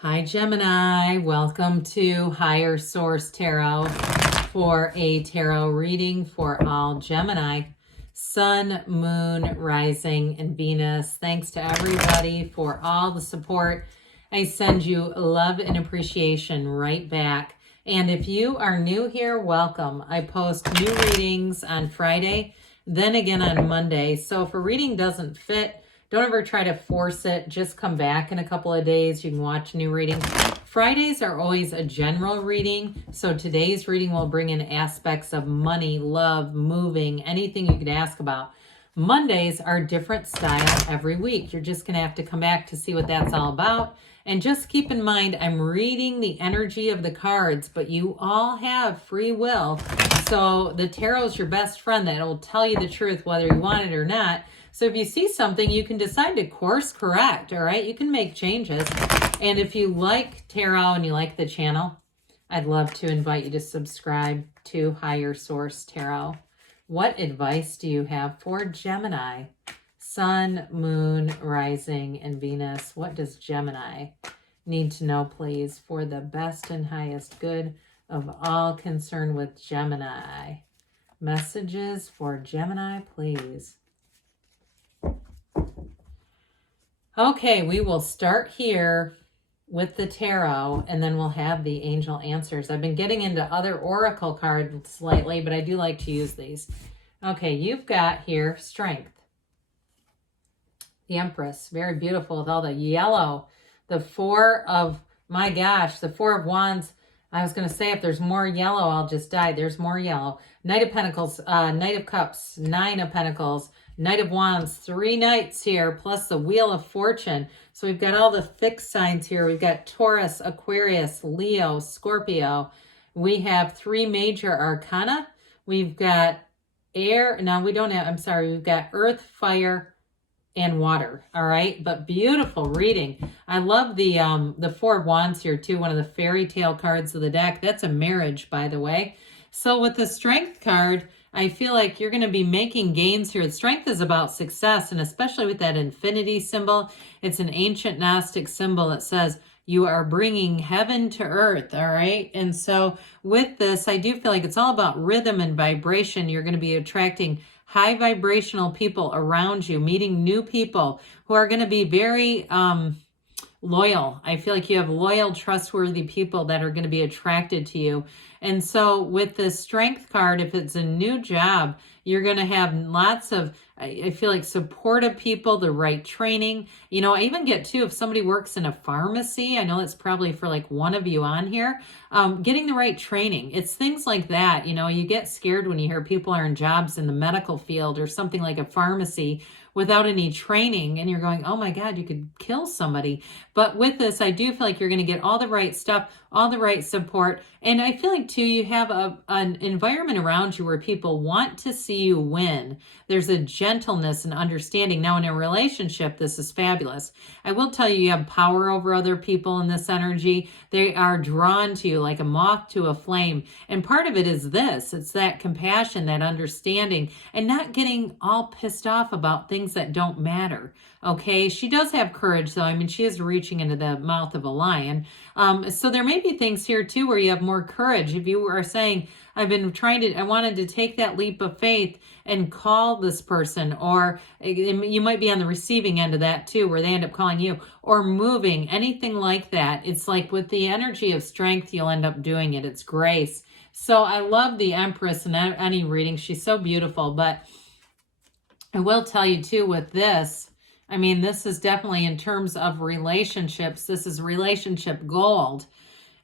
Hi Gemini, welcome to Higher Source Tarot for a tarot reading for all Gemini, Sun, Moon, Rising, and Venus. Thanks to everybody for all the support. I send you love and appreciation right back. And if you are new here, welcome. I post new readings on Friday, then again on Monday. So if a reading doesn't fit, don't ever try to force it. Just come back in a couple of days. You can watch new readings. Fridays are always a general reading. So today's reading will bring in aspects of money, love, moving, anything you could ask about. Mondays are different style every week. You're just going to have to come back to see what that's all about. And just keep in mind, I'm reading the energy of the cards, but you all have free will. So the tarot is your best friend that will tell you the truth whether you want it or not. So if you see something, you can decide to course correct, all right? You can make changes. And if you like tarot and you like the channel, I'd love to invite you to subscribe to Higher Source Tarot. What advice do you have for Gemini? Sun, Moon, Rising, and Venus. What does Gemini need to know, please, for the best and highest good of all concerned with Gemini? Messages for Gemini, please. Okay, we will start here with the tarot, and then we'll have the angel answers. I've been getting into other oracle cards lately, but I do like to use these. Okay, you've got here strength. The Empress, very beautiful with all the yellow. The Four of Wands. I was going to say if there's more yellow, I'll just die. There's more yellow. Knight of Pentacles, Knight of Cups, Nine of Pentacles, Knight of Wands, 3 knights here, plus the Wheel of Fortune. So we've got all the fixed signs here. We've got Taurus, Aquarius, Leo, Scorpio. We have 3 major arcana. We've got air. No, we don't have, I'm sorry. We've got earth, fire, and water. All right. But beautiful reading. I love the Four of Wands here too. One of the fairy tale cards of the deck. That's a marriage, by the way. So with the strength card, I feel like you're going to be making gains here. Strength is about success, and especially with that infinity symbol, it's an ancient Gnostic symbol that says you are bringing heaven to earth, all right? And so with this, I do feel like it's all about rhythm and vibration. You're going to be attracting high vibrational people around you, meeting new people who are going to be very loyal. I feel like you have loyal, trustworthy people that are going to be attracted to you. And so with the strength card, if it's a new job, you're going to have lots of, I feel like, supportive people, the right training. You know, I even get too, if somebody works in a pharmacy, I know it's probably for like one of you on here, getting the right training. It's things like that. You know, you get scared when you hear people are in jobs in the medical field or something like a pharmacy without any training, and you're going, oh my God, you could kill somebody. But with this, I do feel like you're going to get all the right stuff, all the right support. And I feel like too, you have an environment around you where people want to see you win. There's a gentleness and understanding. Now in a relationship, this is fabulous. I will tell you, you have power over other people in this energy. They are drawn to you like a moth to a flame. And part of it is this, it's that compassion, that understanding, and not getting all pissed off about things that don't matter. Okay, she does have courage though. I mean, she is reaching into the mouth of a lion. So there may be things here too where you have more courage. If you are saying, I wanted to take that leap of faith and call this person, or you might be on the receiving end of that too, where they end up calling you, or moving, anything like that. It's like with the energy of strength, you'll end up doing it. It's grace. So I love the Empress in any reading. She's so beautiful. But I will tell you too, with this, I mean, this is definitely in terms of relationships. This is relationship gold.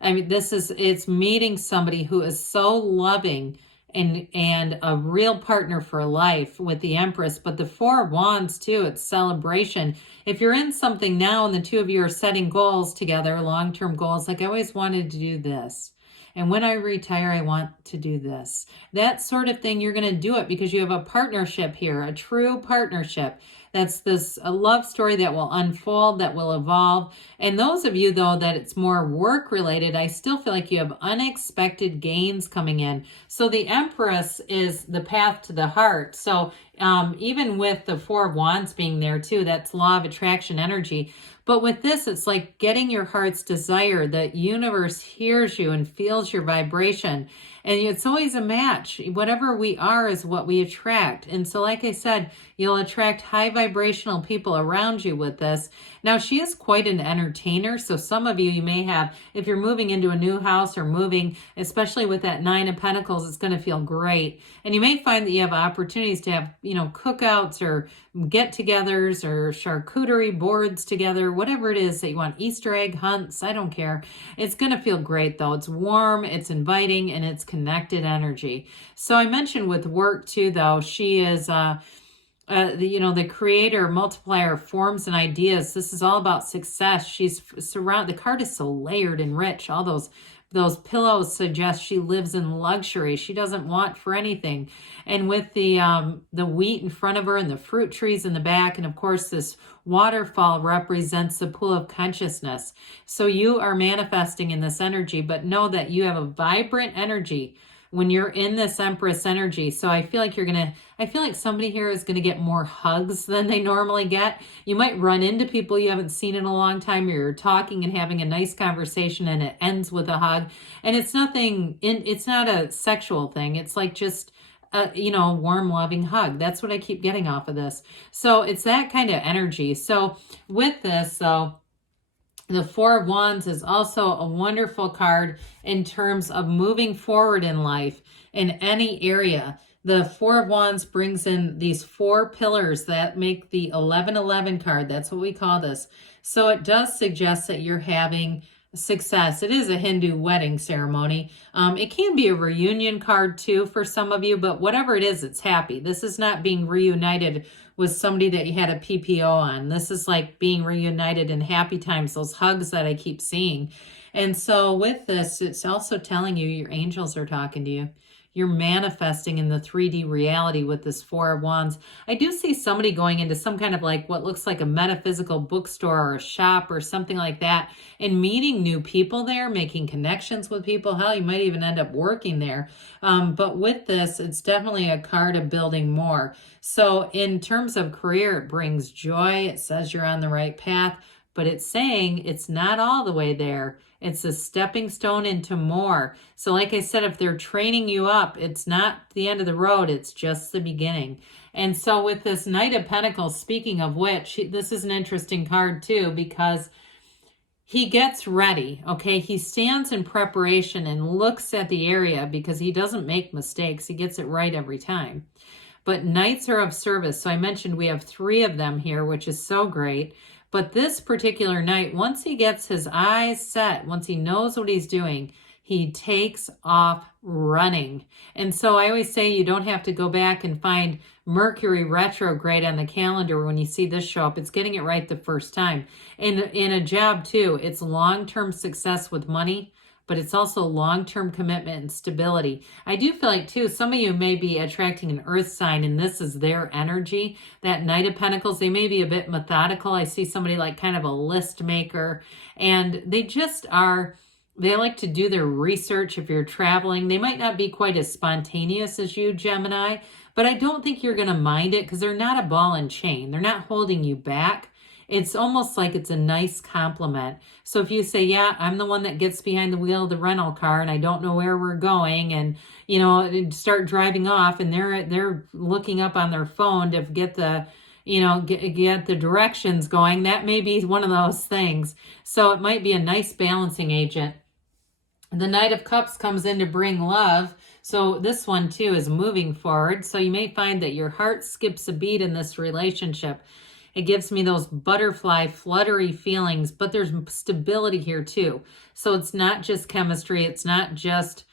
I mean, it's meeting somebody who is so loving and a real partner for life with the Empress. But the Four of Wands too, it's celebration. If you're in something now and the two of you are setting goals together, long-term goals, like I always wanted to do this. And when I retire, I want to do this. That sort of thing, you're going to do it because you have a partnership here, a true partnership. That's a love story that will unfold, that will evolve. And those of you, though, that it's more work related, I still feel like you have unexpected gains coming in. So the Empress is the path to the heart. So even with the Four of Wands being there too, that's law of attraction energy. But with this, it's like getting your heart's desire. The universe hears you and feels your vibration. And it's always a match. Whatever we are is what we attract. And so, like I said, you'll attract high vibrational people around you with this. Now, she is quite an entertainer. So some of you may have, if you're moving into a new house or moving, especially with that Nine of Pentacles, it's going to feel great. And you may find that you have opportunities to have, cookouts or get-togethers or charcuterie boards together, whatever it is that you want, Easter egg hunts, I don't care. It's going to feel great though. It's warm, it's inviting, and it's connected energy. So I mentioned with work too though, she is the creator, multiplier, forms and ideas. This is all about success. She's surrounded, the card is so layered and rich. All those pillows suggest she lives in luxury. She doesn't want for anything. And with the wheat in front of her and the fruit trees in the back, and of course this waterfall represents the pool of consciousness. So you are manifesting in this energy, but know that you have a vibrant energy when you're in this Empress energy. So I feel like somebody here is going to get more hugs than they normally get. You might run into people you haven't seen in a long time, or you're talking and having a nice conversation and it ends with a hug. And it's not a sexual thing. It's like just a warm, loving hug. That's what I keep getting off of this. So it's that kind of energy. So with this, the Four of Wands is also a wonderful card in terms of moving forward in life in any area. The Four of Wands brings in these four pillars that make the 1111 card. That's what we call this. So it does suggest that you're having success. It is a Hindu wedding ceremony. It can be a reunion card too for some of you, but whatever it is, it's happy. This is not being reunited with somebody that you had a PPO on. This is like being reunited in happy times, those hugs that I keep seeing. And so with this, it's also telling you your angels are talking to you. You're manifesting in the 3D reality with this Four of Wands. I do see somebody going into some kind of like what looks like a metaphysical bookstore or a shop or something like that and meeting new people there, making connections with people. Hell, you might even end up working there. But with this, it's definitely a card of building more. So in terms of career, it brings joy. It says you're on the right path, but it's saying it's not all the way there. It's a stepping stone into more. So like I said, if they're training you up, it's not the end of the road. It's just the beginning. And so with this Knight of Pentacles, speaking of which, this is an interesting card too, because he gets ready, okay? He stands in preparation and looks at the area because he doesn't make mistakes. He gets it right every time. But Knights are of service. So I mentioned we have 3 of them here, which is so great. But this particular knight, once he gets his eyes set, once he knows what he's doing, he takes off running. And so I always say you don't have to go back and find Mercury retrograde on the calendar when you see this show up. It's getting it right the first time. In a job too, it's long-term success with money, but it's also long-term commitment and stability. I do feel like too, some of you may be attracting an earth sign and this is their energy. That Knight of Pentacles, they may be a bit methodical. I see somebody like kind of a list maker, and they just are, they like to do their research. If you're traveling, they might not be quite as spontaneous as you, Gemini, but I don't think you're going to mind it because they're not a ball and chain. They're not holding you back. It's almost like it's a nice compliment. So if you say, yeah, I'm the one that gets behind the wheel of the rental car and I don't know where we're going, and, start driving off and they're looking up on their phone to get the, get the directions going, that may be one of those things. So it might be a nice balancing agent. The Knight of Cups comes in to bring love. So this one too is moving forward. So you may find that your heart skips a beat in this relationship. It gives me those butterfly, fluttery feelings, but there's stability here too. So it's not just chemistry. It's not just,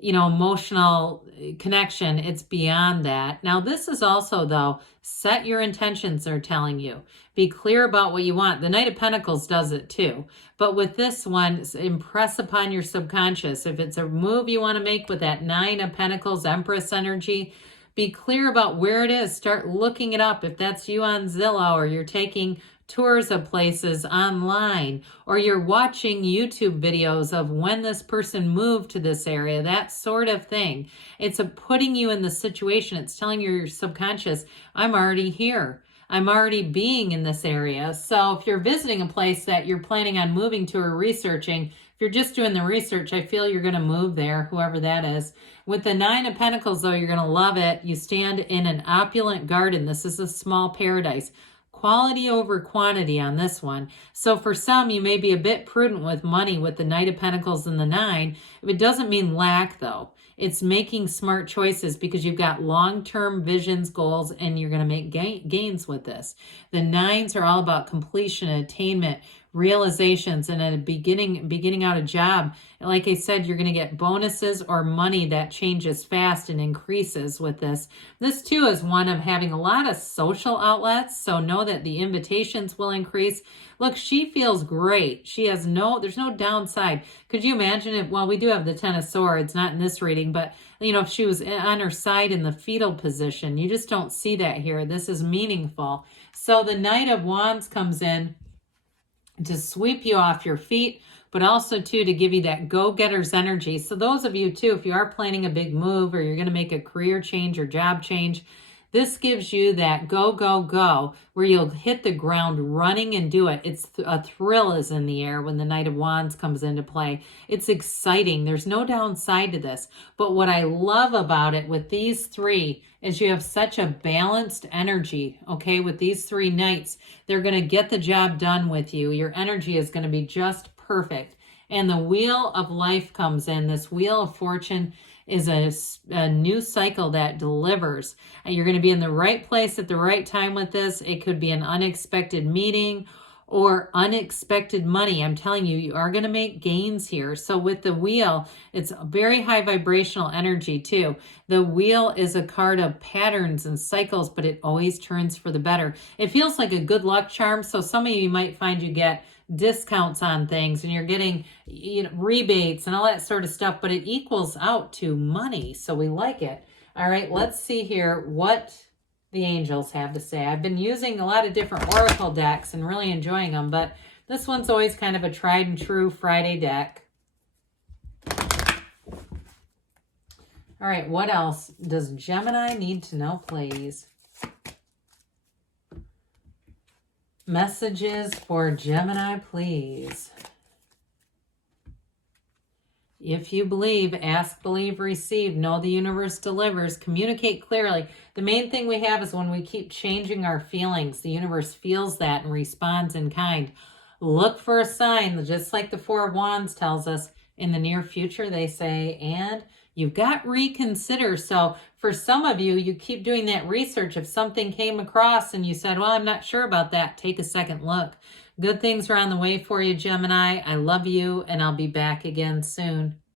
emotional connection. It's beyond that. Now, this is also, though, set your intentions, they're telling you. Be clear about what you want. The Knight of Pentacles does it too. But with this one, impress upon your subconscious. If it's a move you want to make with that 9 of Pentacles, Empress energy, be clear about where it is. Start looking it up. If that's you on Zillow, or you're taking tours of places online, or you're watching YouTube videos of when this person moved to this area, that sort of thing. It's putting you in the situation. It's telling your subconscious, I'm already here. I'm already being in this area. So if you're visiting a place that you're planning on moving to or researching, if you're just doing the research, I feel you're going to move there, whoever that is. With the Nine of Pentacles, though, you're going to love it. You stand in an opulent garden. This is a small paradise. Quality over quantity on this one. So for some, you may be a bit prudent with money with the Knight of Pentacles and the Nine. It doesn't mean lack, though. It's making smart choices because you've got long-term visions, goals, and you're going to make gains with this. The Nines are all about completion, attainment, realizations, and at a beginning out a job. Like I said, you're going to get bonuses or money that changes fast and increases with this. This too is one of having a lot of social outlets, so know that the invitations will increase. Look, she feels great. There's no downside. Could you imagine if, well, we do have the Ten of Swords, not in this reading, but if she was on her side in the fetal position, you just don't see that here. This is meaningful. So the Knight of Wands comes in to sweep you off your feet, but also too to give you that go-getter's energy. So those of you too, if you are planning a big move or you're going to make a career change or job change, this gives you that go, go, go, where you'll hit the ground running and do it. It's a thrill is in the air when the Knight of Wands comes into play. It's exciting. There's no downside to this. But what I love about it with these three is you have such a balanced energy, okay? With these three knights, they're going to get the job done with you. Your energy is going to be just perfect. And the Wheel of Life comes in. This Wheel of Fortune is a new cycle that delivers. And you're going to be in the right place at the right time with this. It could be an unexpected meeting or unexpected money. I'm telling you, you are going to make gains here. So with the Wheel, it's a very high vibrational energy too. The Wheel is a card of patterns and cycles, but it always turns for the better. It feels like a good luck charm. So some of you might find you get discounts on things and you're getting rebates and all that sort of stuff, but it equals out to money. So we like it. All right, let's see here what the angels have to say. I've been using a lot of different oracle decks and really enjoying them, but this one's always kind of a tried and true Friday deck. All right, what else does Gemini need to know, please? Messages for Gemini, please. If you believe, ask, believe, receive. Know the universe delivers. Communicate clearly. The main thing we have is when we keep changing our feelings, the universe feels that and responds in kind. Look for a sign, just like the Four of Wands tells us. In the near future, they say, and you've got reconsider. So for some of you, you keep doing that research. If something came across and you said, well, I'm not sure about that, take a second look. Good things are on the way for you, Gemini. I love you, and I'll be back again soon.